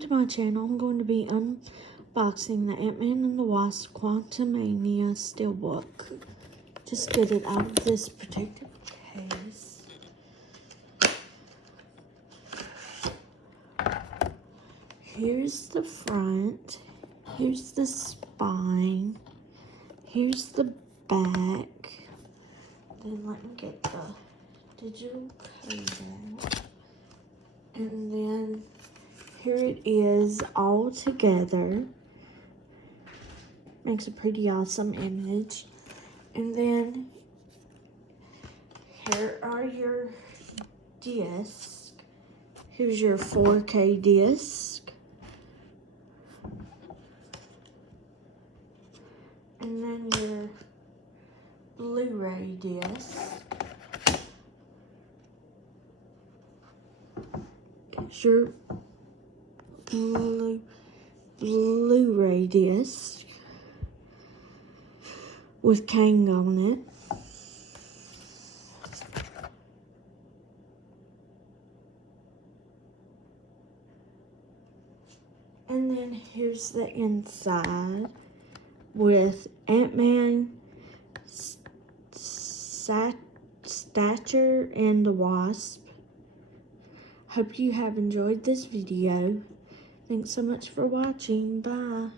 welcome to my channel. I'm going to be unboxing the Antman and the Wasp Quantumania Steelbook. Just get it out of this protective case. Here's the front. Here's the spine. Here's the back. Then let me get the digital code out. And then here it is all together. Makes a pretty awesome image. And then here are your discs. Here's your 4K disc. And then your Blu-ray disc. Here's your Blu-ray disc with Kang on it. And then here's the inside with Antman, Stature, and the Wasp. Hope you have enjoyed this video. Thanks so much for watching. Bye.